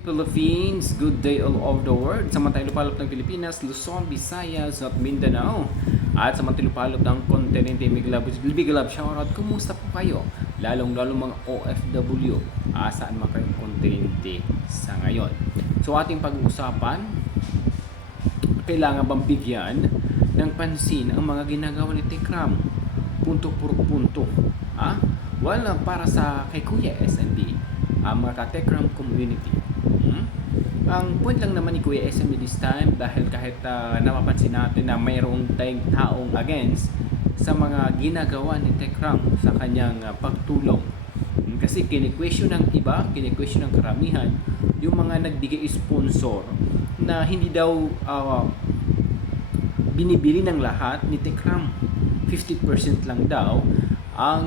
Philippines, good day all over the world. Sa mga lupalop ng Pilipinas, Luzon, Visayas at Mindanao. At sa mga lupalop ng kontinente, Miglab, shoutout, kumusta po kayo? Lalong-lalong mga OFW, saan man kayong kontinente sa ngayon. So ating pag-uusapan, kailangan bang bigyan ng pansin ang mga ginagawa ni Tekram? Punto por punto. Well, para sa kay Kuya SND, mga ka-Tekram community. Ang point lang naman ni Kuya SME this time, dahil kahit napapansin natin na mayroong tayong taong against sa mga ginagawa ni Tekram sa kanyang pagtulong. Kasi kini-question ng iba, kini-question ng karamihan, yung mga nagbigay sponsor na hindi daw binibili ng lahat ni Tekram. 50% lang daw ang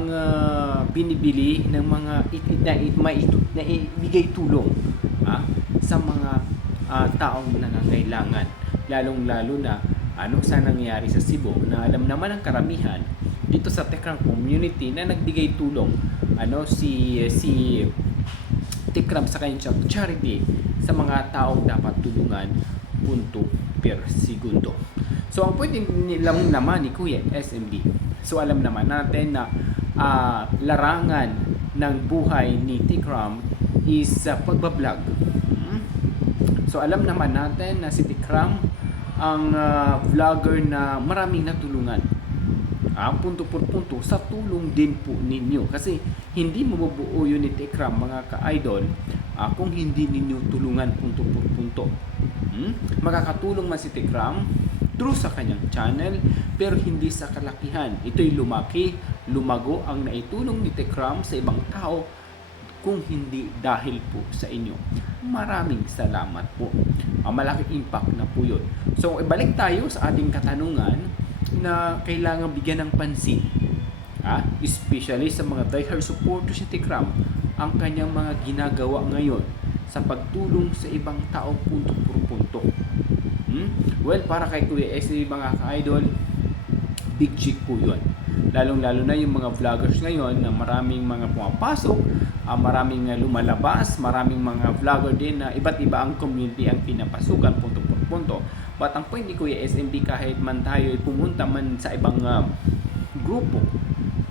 binibili ng mga na ibigay tulong sa mga taong nangangailangan, lalong-lalo na sa nangyari sa Cebu, na alam naman ng karamihan dito sa Tekram community na nagbigay tulong si Tekram sa kanyang charity sa mga taong dapat tulungan punto per segundo. So ang point lang naman ni Kuya SMD, so alam naman natin na larangan ng buhay ni Tekram is pagbablog. So alam naman natin na si Tekram ang vlogger na maraming natulungan. Punto por punto sa tulong din po ninyo, kasi hindi mabubuo yun ni Tekram, mga ka-idol, kung hindi ninyo tulungan punto por punto. Makakatulong man si Tekram through sa kanyang channel, pero hindi sa kalakihan. Ito'y lumaki, lumago ang naitulong ni Tekram sa ibang tao, kung hindi dahil po sa inyo. Maraming salamat po. Malaking impact na po yun. So, ibalik tayo sa ating katanungan na kailangan bigyan ng pansin. Especially sa mga diehard supporters ni Tekram, ang kanyang mga ginagawa ngayon sa pagtulong sa ibang tao punto por punto. Well, para kay Kuya SC, mga ka-idol, big chick po yun. Lalong-lalo na yung mga vloggers ngayon na maraming mga pumapasok, maraming lumalabas, maraming mga vlogger din na iba't iba ang community ang pinapasukan punto por punto. But ang point ni Kuya SMB, kahit man tayo pumunta man sa ibang grupo,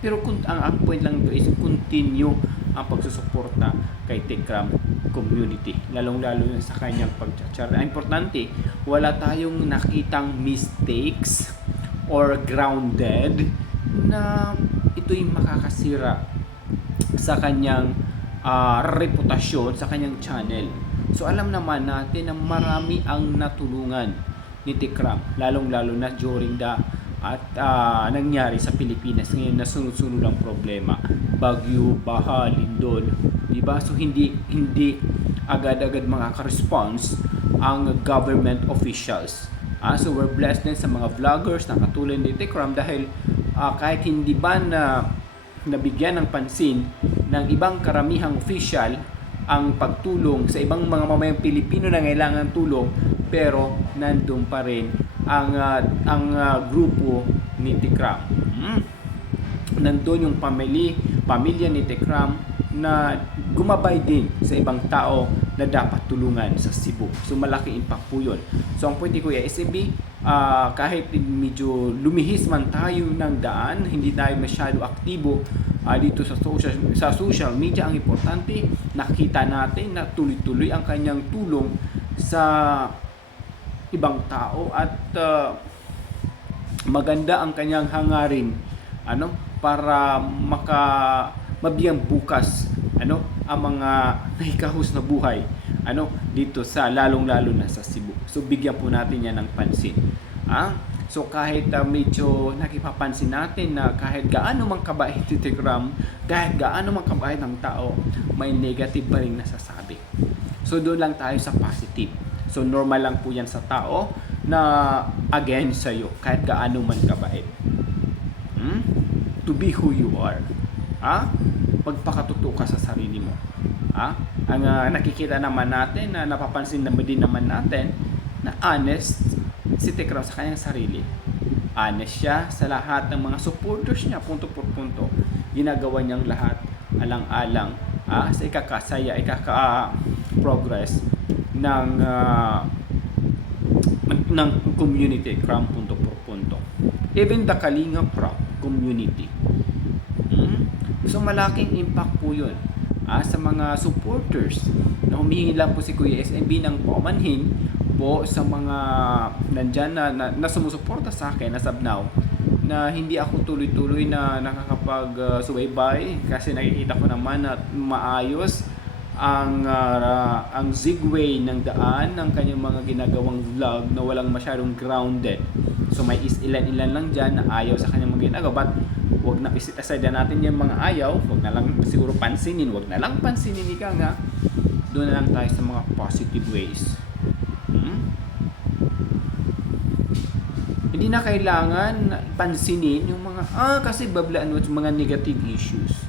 pero ang point lang ito is continue ang pagsusuporta kay Tekram community, lalong-lalo na sa kanyang pag-char. Importante, wala tayong nakitang mistakes or grounded na ito'y makakasira sa kanyang reputasyon sa kanyang channel. So alam naman natin na marami ang natulungan ni Tekram, lalong-lalo na during nangyari sa Pilipinas ngayon na sunod-sunod ang problema, bagyo, baha, lindol, diba? So hindi agad-agad makaka-response ang government officials. So we're blessed din sa mga vloggers na katulad ni Tekram, dahil kahit hindi ba na nabigyan ng pansin ng ibang karamihang official ang pagtulong sa ibang mga mamayang Pilipino na kailangan tulong, pero nandun pa rin ang grupo ni Tekram. Nandun yung pamilya ni Tekram na gumabay din sa ibang tao na dapat tulungan sa Cebu. So malaki impact po yun. So ang point ni Kuya SMB, kahit medyo lumihis man tayo ng daan, hindi tayo masyado aktibo dito sa social media, ang importante nakita natin na tuloy-tuloy ang kanyang tulong sa ibang tao, at maganda ang kanyang hangarin para mabiyang bukas ang mga nahikahos na buhay dito sa lalong-lalo na sa Cebu. So bigyan po natin yan ng pansin. So kahit medyo nakipapansin natin na kahit gaano mang kabait si Tekram, kahit gaano mang kabait ng tao, may negative pa rin nasasabi. So doon lang tayo sa positive. So normal lang po yan sa tao na against sa'yo, kahit gaano man kabait. To be who you are. Magpakatotoo ka sa sarili mo. Ang nakikita naman natin, na napapansin naman din naman natin, na honest si Tekram sa kanyang sarili. Honest siya sa lahat ng mga supporters niya, punto por punto. Ginagawa niyang lahat alang-alang sa ikakasaya, progress ng community Kram punto por punto. Even the Kalingap Rap community. So malaking impact po yun sa mga supporters na humihingi lang po si Kuya SMB ng paumanhin po sa mga nandyan na sumusuporta sa akin as of now, na hindi ako tuloy-tuloy na nakakapag-subaybay kasi nakikita ko naman na maayos ang zigway ng daan ng kanyang mga ginagawang vlog na walang masyadong grounded. So may ilan-ilan lang dyan na ayaw sa kanyang mga ginagawa, but wag na isit aside na natin yung mga ayaw, wag na lang siguro pansinin, wag na lang pansinin, ika nga, doon na lang tayo sa mga positive ways. Hindi na kailangan pansinin yung mga kasi bablaan mo mga negative issues.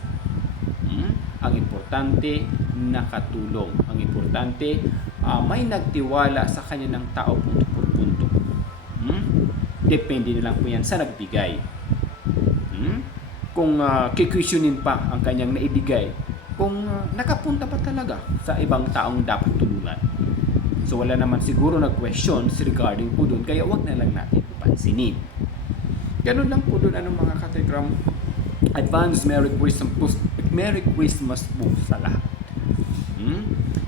Ang importante, nakatulong. Ang importante, may nagtiwala sa kanya ng tao punto por punto. Depende na lang po yan sa nagbigay. Kung kikwestiyonin pa ang kanyang naibigay, kung nakapunta pa talaga sa ibang taong dapat tulungan. So wala naman siguro nag-questions regarding po doon, kaya wag na lang natin pansinin. Ganun lang po doon, mga katekram. Advance Merry Christmas po sa lahat.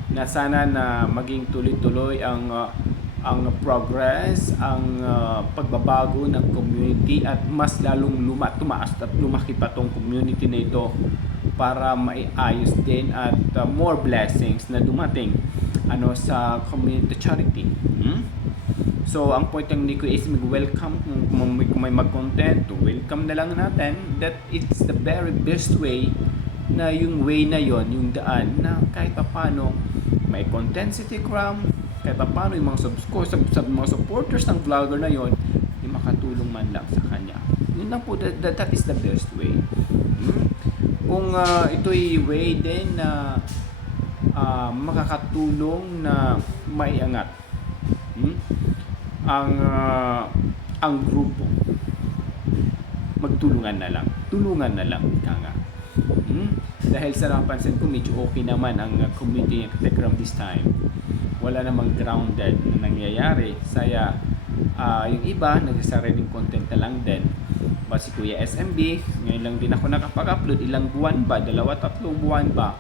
Na sana na maging tuloy-tuloy ang progress, ang pagbabago ng community, at mas lalong tumaas at lumaki pa tong community na ito para maiayos din at more blessings na dumating sa community charity. So ang point ng Nico is mag-welcome kung may mag-content, welcome na lang natin. That it's the very best way, na yung way na yon, yung daan na kahit paano may content si Tikram, kahit paano yung mga mga supporters ng vlogger na yon, yung makatulong man lang sa kanya. Yun lang po, that is the best way. Kung ito'y way din na makakatulong na maiangat ang grupo, magtulungan na lang, ika nga. Dahil sa napansin ko, medyo okay naman ang community ng Tekram this time. Wala namang grounded na nangyayari. Saya yung iba nagsasariling content na lang din. Si Kuya SMB, ngayon lang din ako nakapag-upload, ilang buwan ba, 2-3 buwan ba,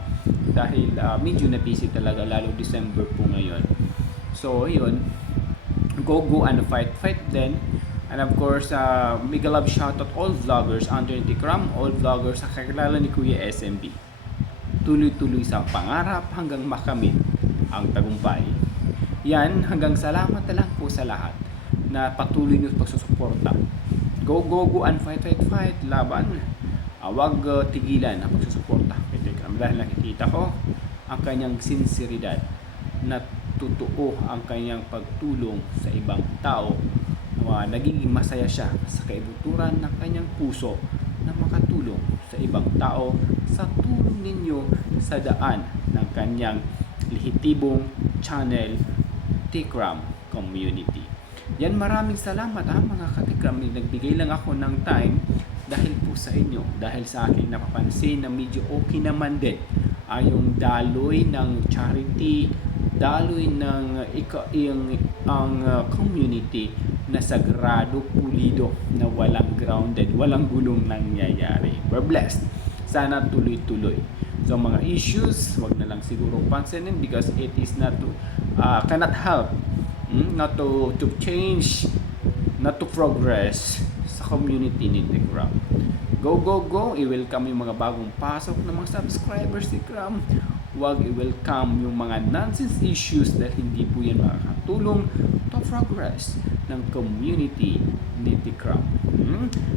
dahil medyo na busy talaga, lalo December po ngayon. So yun, go and fight din. And of course, mega love shoutout all vloggers under Tikram, all vloggers sa kakilala ni Kuya SMB. Tuloy-tuloy sa pangarap hanggang makamit ang tagumpay. Yan, hanggang salamat na lang po sa lahat na patuloy niyo pagsusuporta. Go and fight, laban. Huwag tigilan ang pagsusuporta kay Tikram, dahil nakikita ko ang kanyang sinseridad, na totoo ang kanyang pagtulong sa ibang tao. Nagiging masaya siya sa kaibuturan ng kanyang puso na makatulong sa ibang tao sa tulong ninyo sa daan ng kanyang lehitibong channel, Tikram Community. Yan, maraming salamat mga katikram. Nagbigay lang ako ng time dahil po sa inyo, dahil sa aking napapansin na medyo okay naman din yung daloy ng charity, daloy ng ang community na sagrado, pulido, na walang grounded, walang gulong nangyayari. We're blessed. Sana tuloy-tuloy. So mga issues, wag na lang siguro pansinin, because it is not to, cannot help not to change, not to progress sa community ni Tikram. Go! I-welcome yung mga bagong pasok ng mga subscribers ni Tikram. Huwag i-welcome yung mga nonsense issues, dahil hindi po yan makakatulong to progress ng community ni Tikram.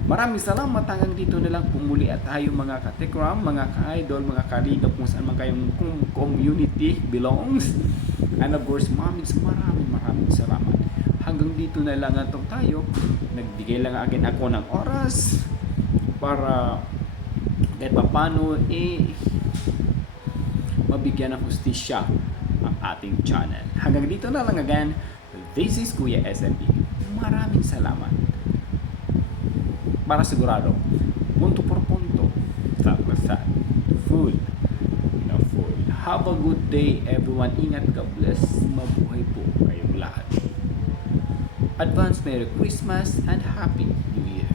Maraming salamat. Hanggang dito na lang pumuli at tayo mga ka-Tikram, mga ka-idol, mga ka-leader, kung saan man kayong community belongs. And of course, maraming salamat. Hanggang dito na lang itong tayo. Nagbigay lang agad ako ng oras para kahit paano mabigyan ng hustisya ang ating channel. Hanggang dito na lang again. This is Kuya SMB. Maraming salamat. Para sigurado, punto por punto, full. Have a good day everyone. Ingat, God bless. Mabuhay po kayong lahat. Advance Merry Christmas and Happy New Year.